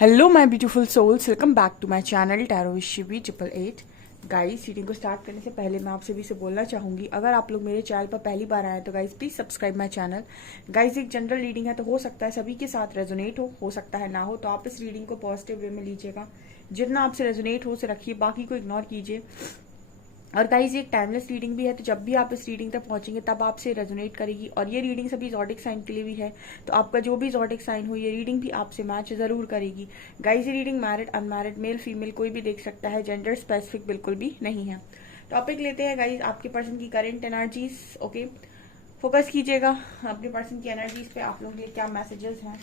Hello my beautiful souls, welcome back to my channel tarot with Shivi 888। Guys, reading को start करने से पहले मैं आपसे भी से बोलना चाहूंगी, अगर आप लोग मेरे चैनल पर पहली बार आए तो guys please subscribe my channel. Guys, एक जनरल रीडिंग है तो हो सकता है सभी के साथ रेजोनेट हो सकता है ना हो, तो आप इस रीडिंग को पॉजिटिव वे में लीजिएगा। जितना आपसे रेजोनेट हो उसे रखिए, बाकी को इग्नोर कीजिए। और गाइस, ये एक टाइमलेस रीडिंग भी है, तो जब भी आप इस रीडिंग तक पहुंचेंगे तब आपसे रेजोनेट करेगी। और ये रीडिंग सभी जॉडिक साइन के लिए भी है, तो आपका जो भी जॉडिक साइन हो ये रीडिंग भी आपसे मैच जरूर करेगी। गाइस, ये reading married unmarried male female कोई भी देख सकता है, जेंडर स्पेसिफिक बिल्कुल भी नहीं है। टॉपिक लेते हैं गाइस, आपके पर्सन की करेंट एनर्जीज। ओके, फोकस कीजिएगा अपने पर्सन की एनर्जीज पे, आप लोगों के लिए क्या मैसेजेस हैं।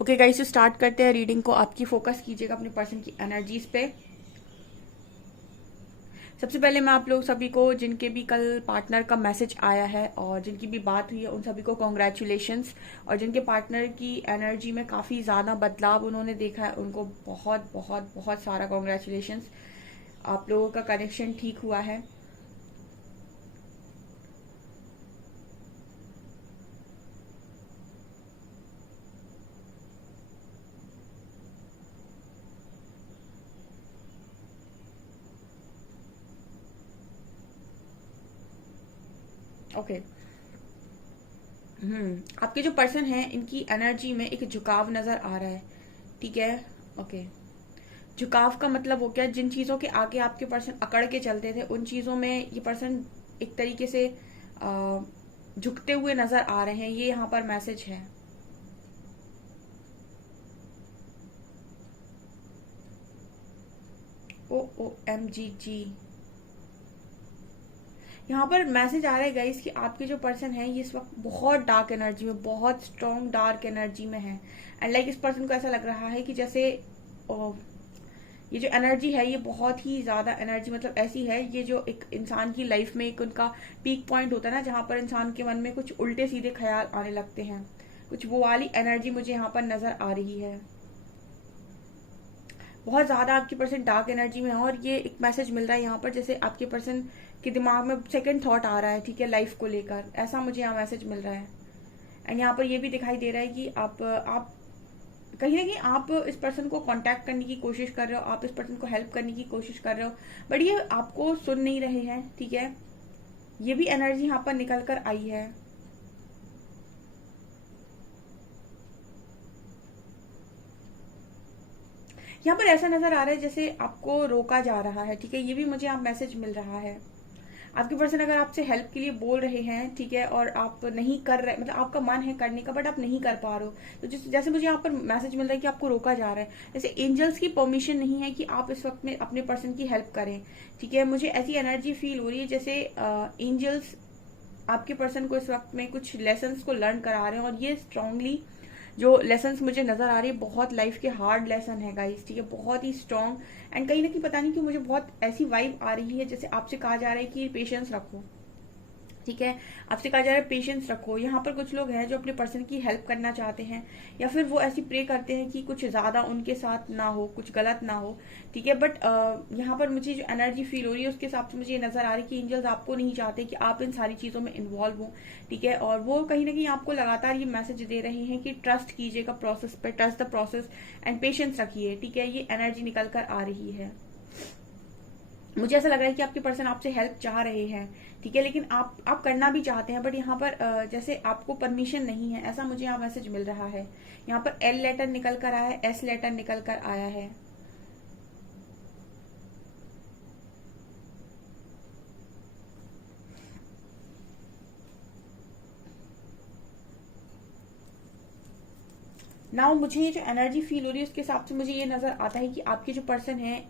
ओके गाइस, तो स्टार्ट करते हैं रीडिंग को। आपकी फोकस कीजिएगा अपने पर्सन की एनर्जीज पे। सबसे पहले मैं आप लोग सभी को, जिनके भी कल पार्टनर का मैसेज आया है और जिनकी भी बात हुई है, उन सभी को कॉन्ग्रेचुलेशंस। और जिनके पार्टनर की एनर्जी में काफी ज्यादा बदलाव उन्होंने देखा है, उनको बहुत बहुत बहुत सारा कॉन्ग्रेचुलेशंस। आप लोगों का कनेक्शन ठीक हुआ है। ओके। आपके जो पर्सन है इनकी एनर्जी में एक झुकाव नजर आ रहा है, ठीक है। ओके, झुकाव का मतलब हो गया, जिन चीजों के आगे आपके पर्सन अकड़ के चलते थे उन चीजों में ये पर्सन एक तरीके से झुकते हुए नजर आ रहे हैं, ये यहाँ पर मैसेज है। OMG। यहाँ पर मैसेज आ रहा है गाइस कि आपके जो पर्सन है ये इस वक्त बहुत डार्क एनर्जी में, बहुत स्ट्रॉन्ग डार्क एनर्जी में है। एंड लाइक इस पर्सन को ऐसा लग रहा है कि जैसे ये जो एनर्जी है ये बहुत ही ज्यादा एनर्जी, मतलब ऐसी है, ये जो एक इंसान की लाइफ में एक उनका पीक पॉइंट होता है ना, जहां पर इंसान के मन में कुछ उल्टे सीधे ख्याल आने लगते हैं, कुछ वो वाली एनर्जी मुझे यहाँ पर नजर आ रही है। बहुत ज्यादा आपकी पर्सन डार्क एनर्जी में है। और ये एक मैसेज मिल रहा है यहाँ पर, जैसे आपके पर्सन के दिमाग में सेकंड थॉट आ रहा है, ठीक है, लाइफ को लेकर, ऐसा मुझे यहाँ मैसेज मिल रहा है। एंड यहाँ पर ये भी दिखाई दे रहा है कि आप कहीं ना कहीं आप इस पर्सन को कांटेक्ट करने की कोशिश कर रहे हो, आप इस पर्सन को हेल्प करने की कोशिश कर रहे हो, बट ये आपको सुन नहीं रहे हैं, ठीक है। ये भी एनर्जी यहाँ पर निकल कर आई है। यहाँ पर ऐसा नजर आ रहा है जैसे आपको रोका जा रहा है, ठीक है, ये भी मुझे यहाँ मैसेज मिल रहा है। आपके पर्सन अगर आपसे हेल्प के लिए बोल रहे हैं, ठीक है, और आप नहीं कर रहे, मतलब आपका मन है करने का बट आप नहीं कर पा रहे हो, तो जैसे मुझे यहाँ पर मैसेज मिल रहा है कि आपको रोका जा रहा है, जैसे एंजल्स की परमिशन नहीं है कि आप इस वक्त में अपने पर्सन की हेल्प करें, ठीक है। मुझे ऐसी एनर्जी फील हो रही है जैसे एंजल्स आपके पर्सन को इस वक्त में कुछ लेसन्स को लर्न करा रहे हैं। और ये स्ट्रांगली जो लेसन्स मुझे नजर आ रही है, बहुत लाइफ के हार्ड लेसन है गाइस, ठीक है, बहुत ही स्ट्रांग। एंड कहीं ना कहीं पता नहीं क्यों मुझे बहुत ऐसी वाइब आ रही है जैसे आपसे कहा जा रहा है कि पेशेंस रखो, ठीक है, आपसे कहा जा रहा है पेशेंस रखो। यहाँ पर कुछ लोग हैं जो अपने पर्सन की हेल्प करना चाहते हैं, या फिर वो ऐसी प्रे करते हैं कि कुछ ज्यादा उनके साथ ना हो, कुछ गलत ना हो, ठीक है। बट यहाँ पर मुझे जो एनर्जी फील हो रही है उसके हिसाब से मुझे ये नजर आ रही है कि एंजल्स आपको नहीं चाहते कि आप इन सारी चीजों में इन्वॉल्व हो, ठीक है। और वो कहीं ना कहीं आपको लगातार ये मैसेज दे रहे हैं कि ट्रस्ट कीजिएगा प्रोसेस पे, trust the process and patience रखिए, ठीक है। ये एनर्जी निकल कर आ रही है। मुझे ऐसा लग रहा है कि आपके पर्सन आपसे हेल्प चाह रहे हैं, ठीक है, लेकिन आप करना भी चाहते हैं, बट यहाँ पर जैसे आपको परमिशन नहीं है, ऐसा मुझे यहाँ मैसेज मिल रहा है। यहाँ पर L लेटर निकल कर आया है, S लेटर निकल कर आया है। नाउ मुझे ये जो एनर्जी फील हो रही है उसके हिसाब से मुझे ये नजर आता है कि आपके जो पर्सन है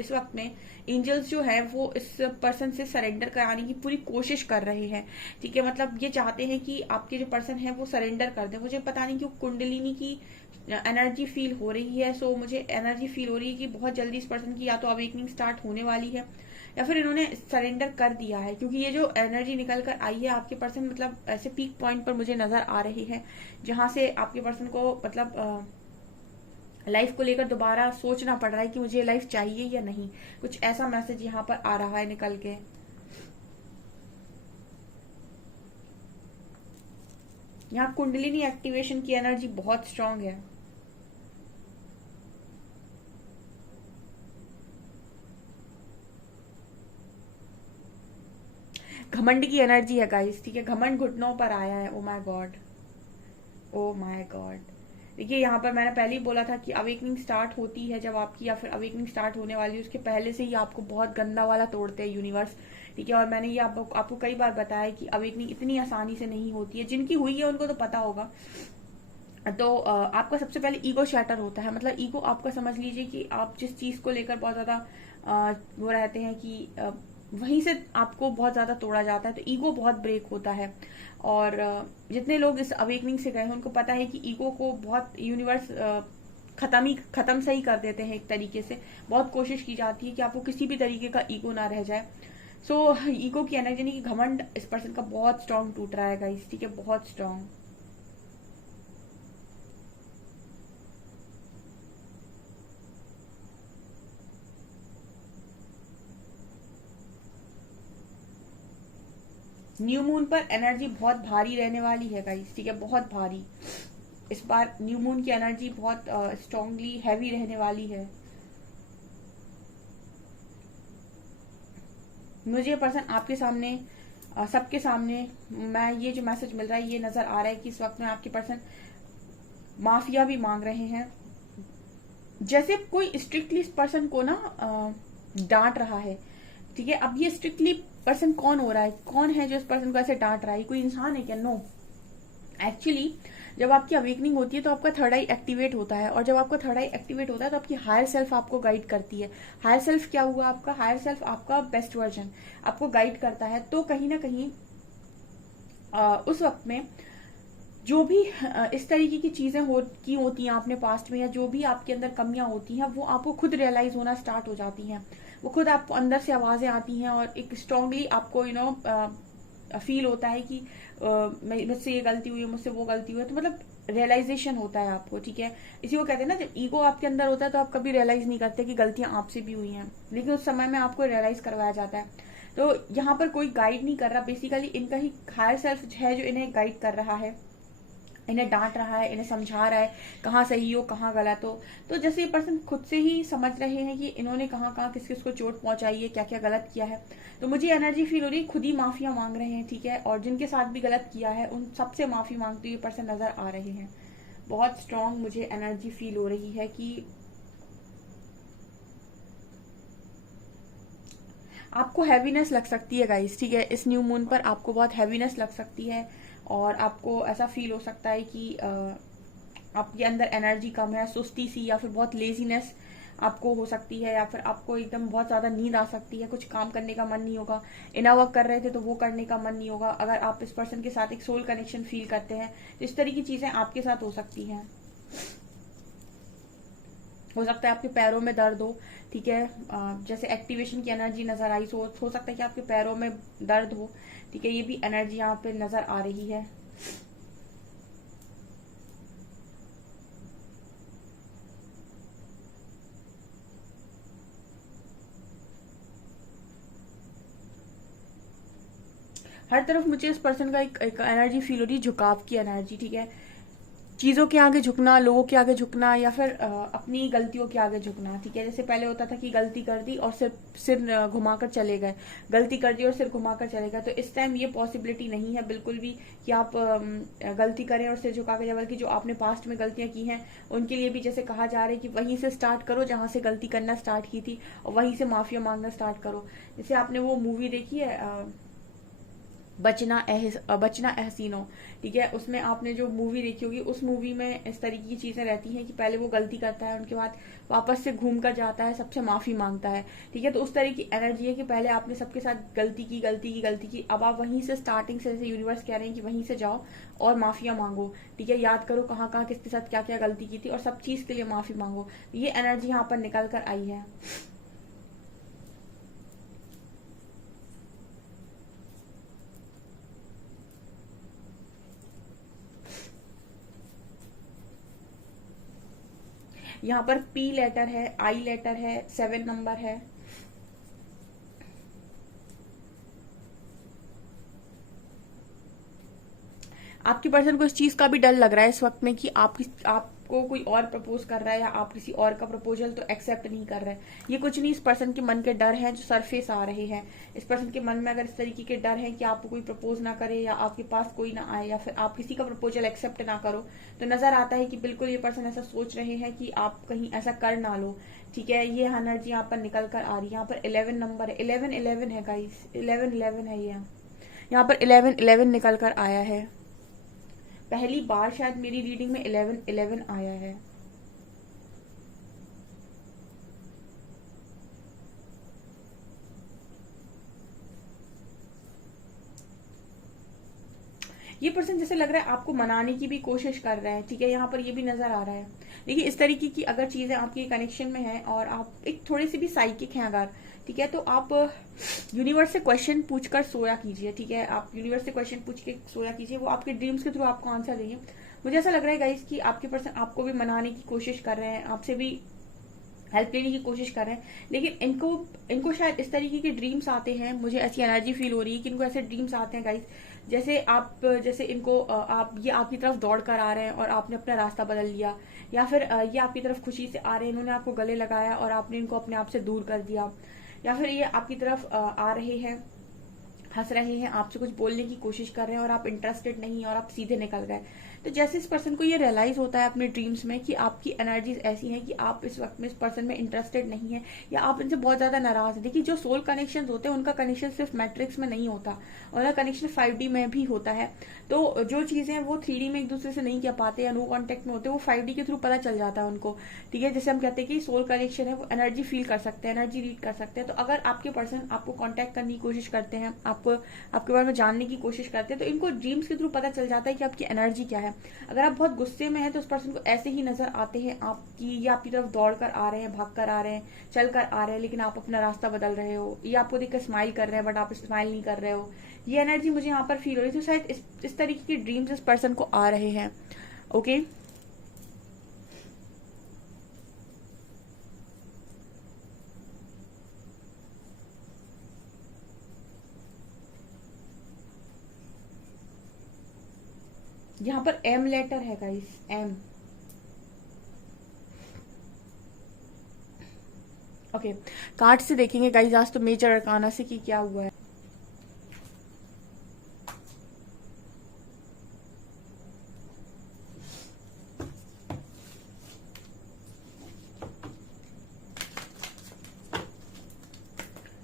इस वक्त में एंजल्स जो है वो इस पर्सन से सरेंडर कराने की पूरी कोशिश कर रहे हैं, ठीक है। मतलब ये चाहते हैं कि आपके जो पर्सन है वो सरेंडर कर दे। मुझे पता नहीं क्यों कुंडलिनी की एनर्जी फील हो रही है, सो मुझे एनर्जी फील हो रही है कि बहुत जल्दी इस पर्सन की या तो अवेकनिंग स्टार्ट होने वाली है या फिर इन्होंने सरेंडर कर दिया है, क्योंकि ये जो एनर्जी निकल कर आई है आपके पर्सन मतलब ऐसे पीक पॉइंट पर मुझे नजर आ रही है, जहां से आपके पर्सन को मतलब लाइफ को लेकर दोबारा सोचना पड़ रहा है कि मुझे लाइफ चाहिए या नहीं। कुछ ऐसा मैसेज यहाँ पर आ रहा है निकल के। यहाँ कुंडलिनी एक्टिवेशन की एनर्जी बहुत स्ट्रांग है। घमंड की एनर्जी है गाइस, ठीक है। घमंड घुटनों पर आया है। Oh my God, oh my God. देखिए यहाँ पर मैंने पहले ही बोला था कि अवेकनिंग स्टार्ट होती है जब आपकी, या फिर अवेकनिंग स्टार्ट होने वाली है उसके पहले से ही आपको बहुत गंदा वाला तोड़ते हैं यूनिवर्स, ठीक है। और मैंने ये आपको कई बार बताया कि अवेकनिंग इतनी आसानी से नहीं होती है। जिनकी हुई है उनको तो पता होगा। तो आपका सबसे पहले ईगो शैटर होता है। मतलब ईगो आपका, समझ लीजिए कि आप जिस चीज को लेकर बहुत ज्यादा वो रहते हैं कि वहीं से आपको बहुत ज्यादा तोड़ा जाता है। तो ईगो बहुत ब्रेक होता है। और जितने लोग इस अवेकनिंग से गए हैं उनको पता है कि ईगो को बहुत यूनिवर्स खत्म से ही कर देते हैं एक तरीके से। बहुत कोशिश की जाती है कि आपको किसी भी तरीके का ईगो ना रह जाए। सो ईगो की एनर्जी नहीं कि घमंड इस पर्सन का बहुत स्ट्रांग टूट रहा है गाइस, ठीक है, बहुत स्ट्रांग। न्यू मून पर एनर्जी बहुत भारी रहने वाली है गाइस, ठीक है, बहुत भारी। इस बार न्यू मून की एनर्जी बहुत स्ट्रांगली हैवी रहने वाली है। मुझे पर्सन आपके सामने सबके सामने मैं ये जो मैसेज मिल रहा है ये नजर आ रहा है कि इस वक्त में आपके पर्सन माफिया भी मांग रहे हैं। जैसे कोई स्ट्रिक्टली इस पर्सन को ना डांट रहा है, ठीक है। अब ये स्ट्रिक्टली पर्सन कौन हो रहा है, कौन है जो इस पर्सन को ऐसे डांट रहा है? कोई इंसान है क्या? नो। एक्चुअली जब आपकी अवेकनिंग होती है तो आपका थर्ड आई एक्टिवेट होता है, और जब आपका थर्ड आई एक्टिवेट होता है तो आपकी हायर सेल्फ आपको गाइड करती है। हायर सेल्फ क्या हुआ? आपका हायर सेल्फ आपका बेस्ट वर्जन आपको गाइड करता है। तो कहीं ना कहीं उस वक्त में जो भी इस तरीके की चीजें होती हैं आपने पास्ट में, या जो भी आपके अंदर कमियां होती हैं वो आपको खुद रियलाइज होना स्टार्ट हो जाती हैं। वो खुद आपको अंदर से आवाजें आती हैं और एक स्ट्रांगली आपको फील होता है कि मुझसे ये गलती हुई है, मुझसे वो गलती हुई है। तो मतलब रियलाइजेशन होता है आपको, ठीक है। इसी को कहते हैं ना, जब ईगो आपके अंदर होता है तो आप कभी रियलाइज नहीं करते कि गलतियां आपसे भी हुई हैं, लेकिन उस समय में आपको रियलाइज करवाया जाता है। तो यहाँ पर कोई गाइड नहीं कर रहा, बेसिकली इनका ही हायर सेल्फ है जो इन्हें गाइड कर रहा है, इन्हें डांट रहा है, इन्हें समझा रहा है कहाँ सही हो कहाँ गलत हो। तो जैसे ये पर्सन खुद से ही समझ रहे हैं कि इन्होंने कहाँ कहाँ किस किस को चोट पहुंचाई है, क्या क्या गलत किया है। तो मुझे एनर्जी फील हो रही है खुद ही माफिया मांग रहे हैं, ठीक है। और जिनके साथ भी गलत किया है उन सबसे माफी मांगते हुए पर्सन नजर आ रहे हैं। बहुत स्ट्रांग मुझे एनर्जी फील हो रही है कि आपको हैवीनेस लग सकती है गाइस, ठीक है। इस न्यू मून पर आपको बहुत हैवीनेस लग सकती है और आपको ऐसा फील हो सकता है कि आपके अंदर एनर्जी कम है, सुस्ती सी, या फिर बहुत लेजीनेस आपको हो सकती है, या फिर आपको एकदम बहुत ज्यादा नींद आ सकती है, कुछ काम करने का मन नहीं होगा। इनर वर्क कर रहे थे तो वो करने का मन नहीं होगा। अगर आप इस पर्सन के साथ एक सोल कनेक्शन फील करते हैं तो इस तरह की चीजें आपके साथ हो सकती हैं। हो सकता है आपके पैरों में दर्द हो, ठीक है। जैसे एक्टिवेशन की एनर्जी नजर आई, हो सकता है कि आपके पैरों में दर्द हो, ठीक है। ये भी एनर्जी यहाँ पे नजर आ रही है। हर तरफ मुझे इस पर्सन का एक एनर्जी फील हो रही है, झुकाव की एनर्जी, ठीक है। चीजों के आगे झुकना, लोगों के आगे झुकना, या फिर अपनी गलतियों के आगे झुकना, ठीक है। जैसे पहले होता था कि गलती कर दी और सिर घुमाकर चले गए, गलती कर दी और सिर घुमाकर चले गए। तो इस टाइम ये पॉसिबिलिटी नहीं है बिल्कुल भी कि आप गलती करें और सिर झुका के जाए, बल्कि जो आपने पास्ट में गलतियां की हैं उनके लिए भी जैसे कहा जा रहा है कि वहीं से स्टार्ट करो जहां से गलती करना स्टार्ट की थी, और वहीं से माफिया मांगना स्टार्ट करो। जैसे आपने वो मूवी देखी है बचना एहसीनो, ठीक है। उसमें आपने जो मूवी देखी होगी, उस मूवी में इस तरीके की चीजें रहती हैं कि पहले वो गलती करता है, उनके बाद वापस से घूम कर जाता है, सबसे माफी मांगता है, ठीक है। तो उस तरह की एनर्जी है कि पहले आपने सबके साथ गलती की, अब आप वहीं से स्टार्टिंग से, जैसे यूनिवर्स कह रहे हैं कि वहीं से जाओ और माफिया मांगो, ठीक है। याद करो कहाँ कहाँ किसके साथ क्या क्या गलती की थी और सब चीज के लिए माफी मांगो। ये एनर्जी यहाँ पर निकल कर आई है। यहाँ पर पी लेटर है, आई लेटर है, 7 नंबर है। आपकी पर्सन को इस चीज का भी डर लग रहा है इस वक्त में कि आपको कोई और प्रपोज कर रहा है या आप किसी और का प्रपोजल तो एक्सेप्ट नहीं कर रहे हैं। ये कुछ नहीं, इस पर्सन के मन के डर हैं जो सरफेस आ रहे हैं। इस पर्सन के मन में अगर इस तरीके के डर हैं कि आपको कोई प्रपोज ना करे या आपके पास कोई ना आए या फिर आप किसी का प्रपोजल एक्सेप्ट ना करो, तो नजर आता है कि बिल्कुल ये पर्सन ऐसा सोच रहे हैं कि आप कहीं ऐसा कर ना लो। ठीक है, ये एनर्जी यहाँ पर निकल कर आ रही है। यहाँ पर 11 नंबर है, 11 है गाइस, 11 है ये। यहाँ पर 11 निकल कर आया है। पहली बार शायद मेरी रीडिंग में 11 आया है। ये पर्सन जैसे लग रहा है आपको मनाने की भी कोशिश कर रहा है। ठीक है, यहाँ पर ये भी नजर आ रहा है। देखिए, इस तरीके की अगर चीजें आपके कनेक्शन में है और आप एक थोड़े से भी साइकिक हैं अगर, ठीक है, तो आप यूनिवर्स से क्वेश्चन पूछकर सोया कीजिए। ठीक है, आप यूनिवर्स से क्वेश्चन पूछ के सोया कीजिए, वो आपके ड्रीम्स के थ्रू आपको आंसर देंगे। मुझे ऐसा लग रहा है गाइस कि आपके पर्सन आपको भी मनाने की कोशिश कर रहे हैं, आपसे भी हेल्प लेने की कोशिश कर रहे हैं, लेकिन इनको शायद इस तरीके के ड्रीम्स आते हैं। मुझे ऐसी एनर्जी फील हो रही है कि इनको ऐसे ड्रीम्स आते हैं गाइस, जैसे इनको ये आपकी तरफ दौड़ कर आ रहे हैं और आपने अपना रास्ता बदल लिया, या फिर ये आपकी तरफ खुशी से आ रहे हैं, इन्होंने आपको गले लगाया और आपने इनको अपने आप से दूर कर दिया, या फिर ये आपकी तरफ आ रहे हैं, हंस रहे हैं, आपसे कुछ बोलने की कोशिश कर रहे हैं और आप इंटरेस्टेड नहीं और आप सीधे निकल गए। तो जैसे इस पर्सन को ये रियलाइज होता है अपने ड्रीम्स में कि आपकी एनर्जीज ऐसी हैं कि आप इस वक्त में इस पर्सन में इंटरेस्टेड नहीं है या आप इनसे बहुत ज्यादा नाराज हैं। देखिए, जो सोल कनेक्शन होते हैं उनका कनेक्शन सिर्फ मैट्रिक्स में नहीं होता, उनका कनेक्शन 5D में भी होता है। तो जो चीजें वो 3D में एक दूसरे से नहीं कह पाते या नो कॉन्टेक्ट में होते, वो 5D के थ्रू पता चल जाता है उनको। ठीक है, जैसे हम कहते हैं कि सोल कनेक्शन है, वो एनर्जी फील कर सकते हैं, एनर्जी रीड कर सकते हैं। तो अगर आपके पर्सन आपको कॉन्टेक्ट करने की कोशिश करते हैं, आपके बारे में जानने की कोशिश करते हैं, तो इनको ड्रीम्स के थ्रू पता चल जाता है कि आपकी एनर्जी क्या है। अगर आप बहुत गुस्से में हैं तो उस पर्सन को ऐसे ही नजर आते हैं आपकी, ये आपकी तरफ दौड़ कर आ रहे हैं, भाग कर आ रहे हैं, चल कर आ रहे हैं, लेकिन आप अपना रास्ता बदल रहे हो। ये आपको देखकर स्माइल कर रहे हैं बट आप स्माइल नहीं कर रहे हो। ये एनर्जी मुझे यहाँ पर फील हो रही थी। तो शायद इस तरीके की ड्रीम्स इस पर्सन को आ रहे हैं। ओके, यहाँ पर M लेटर है गाइस, M। ओके, कार्ड से देखेंगे गाइस आज तो मेजर अरकाना से कि क्या हुआ है।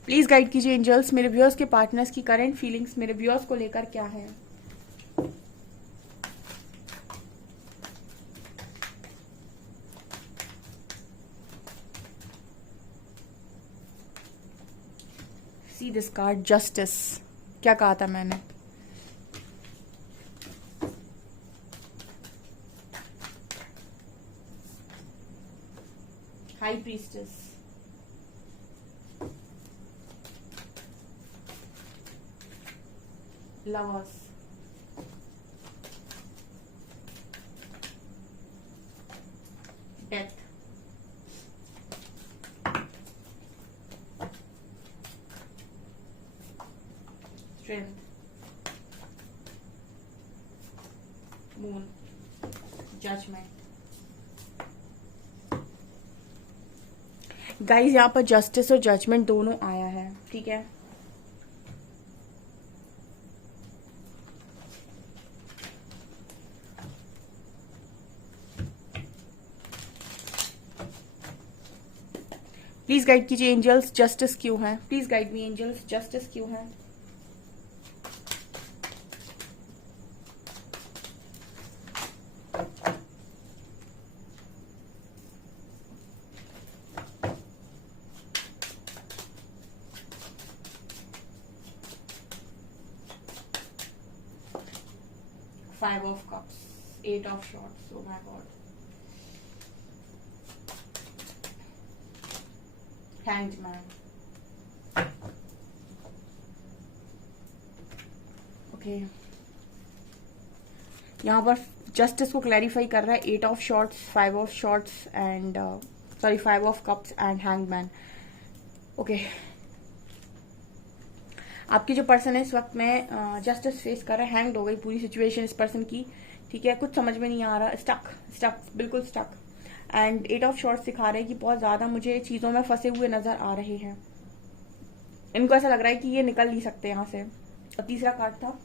प्लीज गाइड कीजिए एंजल्स, मेरे व्यूअर्स के पार्टनर्स की करंट फीलिंग्स मेरे व्यूअर्स को लेकर क्या है। See this card, justice. क्या कहा था मैंने? High priestess, lovers, death, strength, moon, judgment. Guys यहाँ पर जस्टिस और जजमेंट दोनों आया है। ठीक है, प्लीज गाइड कीजिए एंजल्स, जस्टिस क्यों है? Please guide me angels, justice क्यों है? Five of Cups, 8 of Swords. Oh my God. Hanged Man. Okay. यहाँ पर जस्टिस को क्लैरिफाई कर रहा है 8 of shorts, 5 of shorts and 5 of cups and hangman. Okay, आपकी जो पर्सन है इस वक्त में जस्टिस फेस कर रहा है, हैंग्ड हो गई पूरी सिचुएशन इस पर्सन की, ठीक है, कुछ समझ में नहीं आ रहा, स्टक बिल्कुल स्टक। एंड 8 ऑफ शॉर्ट्स सिखा रहे हैं कि बहुत ज्यादा मुझे चीजों में फंसे हुए नजर आ रहे हैं, इनको ऐसा लग रहा है कि ये निकल नहीं सकते यहाँ से। और तीसरा कार्ड था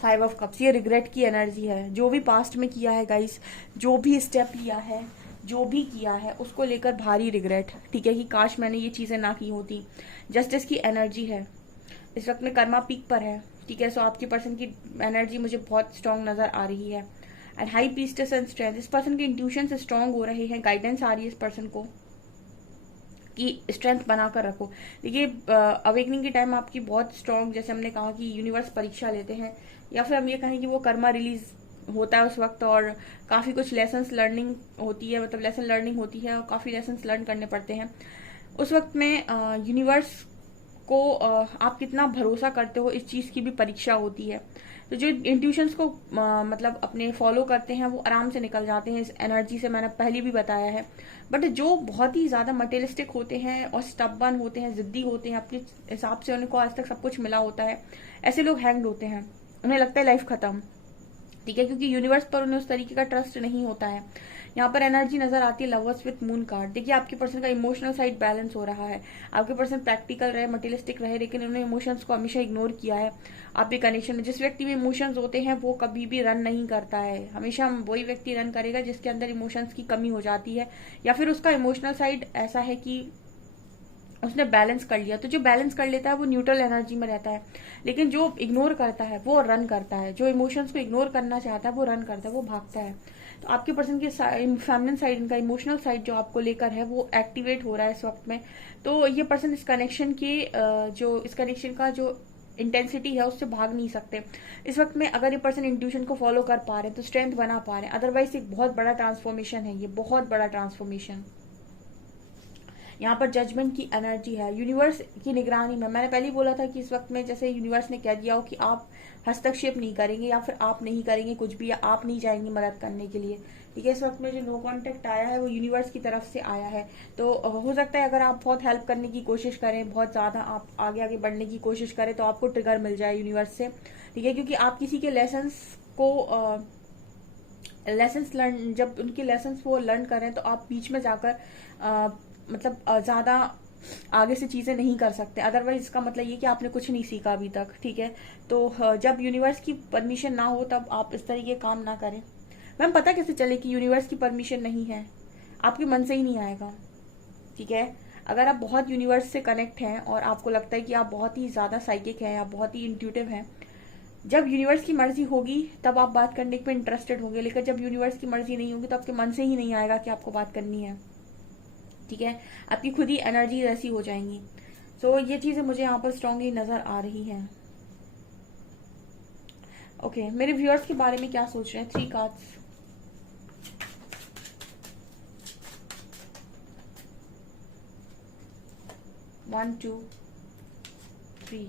5 ऑफ कप्स, ये रिग्रेट की एनर्जी है। जो भी पास्ट में किया है गाइस, जो भी स्टेप लिया है, जो भी किया है, उसको लेकर भारी रिग्रेट, ठीक है, कि काश मैंने ये चीजें ना की होती। जस्टिस की एनर्जी है, इस वक्त में कर्मा पीक पर है, ठीक है। सो आपकी पर्सन की एनर्जी मुझे बहुत स्ट्रांग नजर आ रही है। And high priestess and strength, इस पर्सन के इंट्यूशन से स्ट्रांग हो रहे हैं, गाइडेंस आ रही है इस पर्सन को कि स्ट्रेंथ बनाकर रखो। देखिए अवेकनिंग के टाइम आपकी बहुत स्ट्रांग, जैसे हमने कहा कि यूनिवर्स परीक्षा लेते हैं, या फिर हम ये कहें कि वो कर्मा रिलीज होता है उस वक्त, और काफी कुछ लेसन्स लर्निंग होती है, मतलब लेसन लर्निंग होती है और काफी लेसन्स लर्न करने पड़ते हैं उस वक्त में। यूनिवर्स को आप कितना भरोसा करते हो, इस चीज की भी परीक्षा होती है। तो जो इंट्यूशंस को मतलब अपने फॉलो करते हैं वो आराम से निकल जाते हैं इस एनर्जी से, मैंने पहले भी बताया है। बट जो बहुत ही ज्यादा मटेरियलिस्टिक होते हैं और स्टबर्न होते हैं, जिद्दी होते हैं, अपने हिसाब से उनको आज तक सब कुछ मिला होता है, ऐसे लोग हैंग्ड होते हैं, उन्हें लगता है लाइफ खत्म, ठीक है, क्योंकि यूनिवर्स पर उन्हें उस तरीके का ट्रस्ट नहीं होता है। यहाँ पर एनर्जी नजर आती है लवर्स विथ मून कार्ड। देखिए आपके पर्सन का इमोशनल साइड बैलेंस हो रहा है, आपके पर्सन प्रैक्टिकल रहे, मटेरियलिस्टिक रहे, लेकिन उन्होंने इमोशंस को हमेशा इग्नोर किया है। आपके कनेक्शन में जिस व्यक्ति में इमोशंस होते हैं वो कभी भी रन नहीं करता है, हमेशा वही व्यक्ति रन करेगा जिसके अंदर इमोशंस की कमी हो जाती है, या फिर उसका इमोशनल साइड ऐसा है कि उसने बैलेंस कर लिया। तो जो बैलेंस कर लेता है वो न्यूट्रल एनर्जी में रहता है, लेकिन जो इग्नोर करता है वो रन करता है, जो इमोशंस को इग्नोर करना चाहता है वो रन करता है, वो भागता है। तो आपके पर्सन की फेमिनिन साइड, इनका इमोशनल साइड जो आपको लेकर है वो एक्टिवेट हो रहा है इस वक्त में। तो ये पर्सन इस कनेक्शन के जो इस कनेक्शन का जो इंटेंसिटी है उससे भाग नहीं सकते इस वक्त में। अगर ये पर्सन इंट्यूशन को फॉलो कर पा रहे हैं तो स्ट्रेंथ बना पा रहे हैं, अदरवाइज एक बहुत बड़ा ट्रांसफॉर्मेशन है, ये बहुत बड़ा ट्रांसफॉर्मेशन। यहाँ पर जजमेंट की एनर्जी है, यूनिवर्स की निगरानी में। मैंने पहले ही बोला था कि इस वक्त में जैसे यूनिवर्स ने कह दिया हो कि आप हस्तक्षेप नहीं करेंगे, या फिर आप नहीं करेंगे कुछ भी, या आप नहीं जाएंगे मदद करने के लिए, ठीक है। इस वक्त में जो नो कॉन्टेक्ट आया है वो यूनिवर्स की तरफ से आया है। तो हो सकता है अगर आप बहुत हेल्प करने की कोशिश करें, बहुत ज्यादा आप आगे आगे बढ़ने की कोशिश करें, तो आपको ट्रिगर मिल जाए यूनिवर्स से, ठीक है, क्योंकि आप किसी के लेसन्स को लेसन्स लर्न, जब उनके लेसन्स वो लर्न करें तो आप बीच में जाकर मतलब ज्यादा आगे से चीजें नहीं कर सकते, अदरवाइज इसका मतलब ये कि आपने कुछ नहीं सीखा अभी तक, ठीक है। तो जब यूनिवर्स की परमिशन ना हो तब आप इस तरीके काम ना करें। मैम पता कैसे चले कि यूनिवर्स की परमिशन नहीं है? आपके मन से ही नहीं आएगा, ठीक है। अगर आप बहुत यूनिवर्स से कनेक्ट हैं और आपको लगता है कि आप बहुत ही ज्यादा साइकिक हैं, आप बहुत ही इंट्यूटिव हैं, जब यूनिवर्स की मर्जी होगी तब आप बात करने पे इंटरेस्टेड होंगे, लेकिन जब यूनिवर्स की मर्जी नहीं होगी तो आपके मन से ही नहीं आएगा कि आपको बात करनी है, ठीक है। आपकी खुद ही एनर्जी ऐसी हो जाएंगी। सो ये चीजें मुझे यहाँ पर स्ट्रांगली नजर आ रही हैं। ओके, मेरे व्यूअर्स के बारे में क्या सोच रहे हैं? 3 कार्ड्स। One, to, three.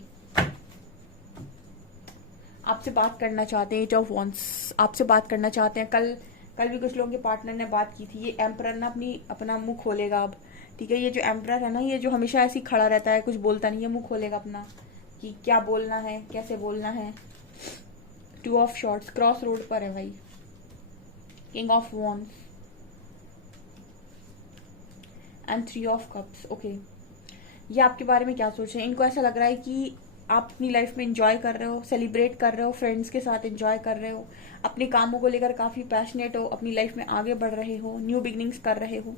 आपसे बात करना चाहते हैं, 8 ऑफ वॉन्ड्स, आपसे बात करना चाहते हैं। कल भी कुछ लोगों के पार्टनर ने बात की थी। ये एम्परर ना अपना मुंह खोलेगा अब, ठीक है। ये जो एम्परर है ना, ये जो हमेशा ऐसे ही खड़ा रहता है, कुछ बोलता नहीं है, मुंह खोलेगा अपना कि क्या बोलना है, कैसे बोलना है। 2 ऑफ शॉर्ट्स, क्रॉस रोड पर है भाई। King of wands and 3 of cups. Okay, ये आपके बारे में क्या सोच रहे हैं? इनको ऐसा लग रहा है कि आप अपनी लाइफ में एंजॉय कर रहे हो, सेलिब्रेट कर रहे हो, फ्रेंड्स के साथ एंजॉय कर रहे हो, अपने कामों को लेकर काफी पैशनेट हो, अपनी लाइफ में आगे बढ़ रहे हो, न्यू बिगनिंग्स कर रहे हो,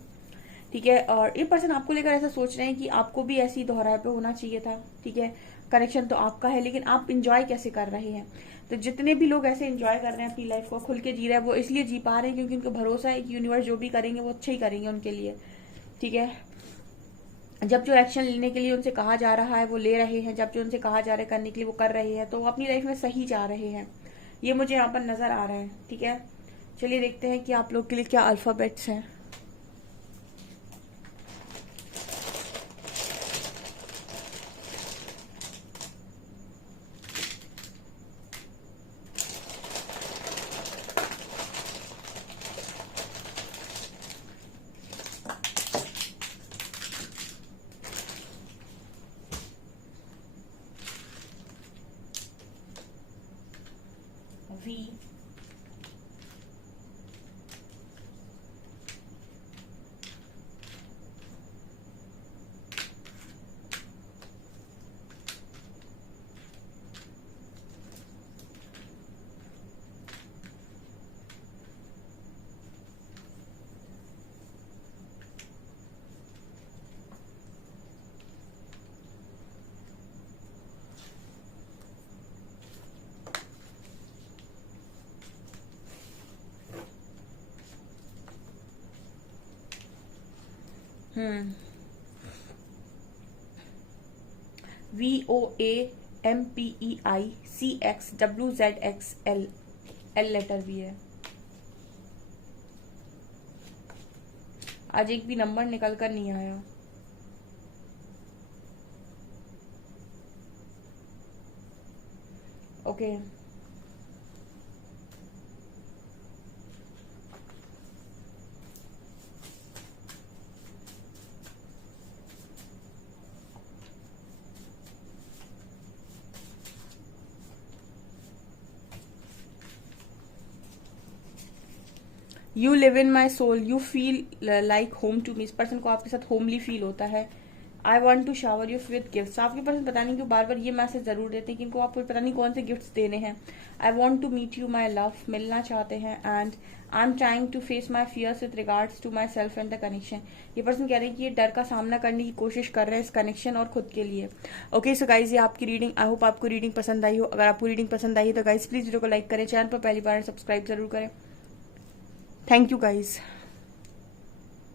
ठीक है। और ये पर्सन आपको लेकर ऐसा सोच रहे हैं कि आपको भी ऐसी दोहराए पे होना चाहिए था, ठीक है। कनेक्शन तो आपका है, लेकिन आप इंजॉय कैसे कर रहे हैं? तो जितने भी लोग ऐसे एंजॉय कर रहे हैं अपनी लाइफ को, खुल के जी रहे हैं, वो इसलिए जी पा रहे हैं क्योंकि उनको भरोसा है कि यूनिवर्स जो भी करेंगे वो अच्छा ही करेंगे उनके लिए, ठीक है। जब जो एक्शन लेने के लिए उनसे कहा जा रहा है वो ले रहे हैं, जब जो उनसे कहा जा रहा है करने के लिए वो कर रहे हैं, तो वो अपनी लाइफ में सही जा रहे हैं, ये मुझे यहाँ पर नजर आ रहा है, ठीक है। चलिए देखते हैं कि आप लोग के लिए क्या अल्फाबेट्स हैं। वी VOAMPEICXWZXL एल लेटर भी है। आज एक भी नंबर निकल कर नहीं आया। Okay you live in my soul, you feel like home to me. इस पर्सन को आपके साथ होमली फील होता है। I want to shower you with gifts. आपके पर्सन पता नहीं क्यों बार बार ये मैसेज जरूर देते हैं कि इनको आपको पता नहीं कौन से गिफ्ट्स देने हैं। I want to meet you my love, मिलना चाहते हैं। And I am trying to face my fears with regards to my self and the connection. ये पर्सन कह रहे हैं कि ये डर का सामना करने की कोशिश कर रहे हैं इस कनेक्शन और खुद के लिए। ओके सो गाइज, ये आपकी रीडिंग। आई होप आपको रीडिंग पसंद आई हो। अगर आपको रीडिंग पसंद आई है तो गाइज प्लीज वीडियो को लाइक करें, चैनल पर पहली बार सब्सक्राइब जरूर करें। Thank you guys.